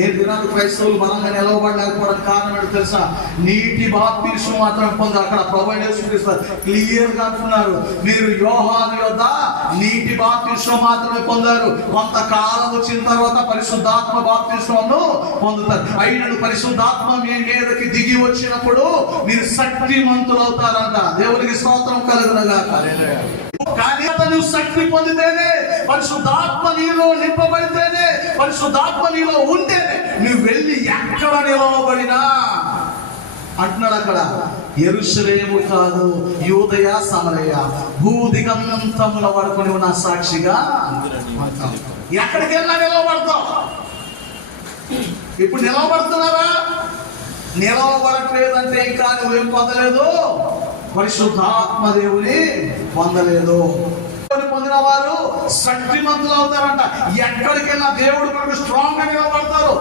ఏ దినాలు క్రైస్తవులు బలంగా నిలవబడలేకపోవడం కారణం ఏంటో తెలుసా? నీటి బాప్తిస్మం మాత్రం పొందారు. అక్కడ ప్రభువు యేసు క్రీస్తు క్లియర్ గా అంటున్నారు, మీరు యోహాను యొద్ద నీటి బాప్తిస్మం మాత్రమే పొందారు, కొంతకాలం వచ్చిన తర్వాత పరిశుద్ధాత్మ బాప్తిస్మంను పొందుతారు. అయినను పరిశుద్ధాత్మ మీ మీదకి దిగి వచ్చినప్పుడు మీరు శక్తిమంతులు అవుతారంట. దేవునికి స్తోత్రం కలుగునుగాక. కానీ అతను శక్తి పొందితేనే, పరిశుద్ధాత్మ నీలో నింపబడితేనే, పరిశుద్ధాత్మ నీలో ఉంటేనే నువ్వు వెళ్ళి ఎక్కడ నిలవబడినా అంటున్నాడు అక్కడ, యెరూషలేము కాదు యూదయ సమరయ భూదిగంతముల వరకు నువ్వు నా సాక్షిగా. ఎక్కడికి వెళ్ళినా నిలవబడతావు. ఇప్పుడు నిలవబడుతున్నారా? నిలవబడట్లేదంటే ఇంకా నువ్వేం పొందలేదు, పరిశుద్ధాత్మ దేవుని పొందలేదు. పొందిన వారు శక్తిమంతులు అవుతారంట. ఎక్కడికెళ్ళినా దేవుడు కొరకు స్ట్రాంగ్ గా నిలబడతారు.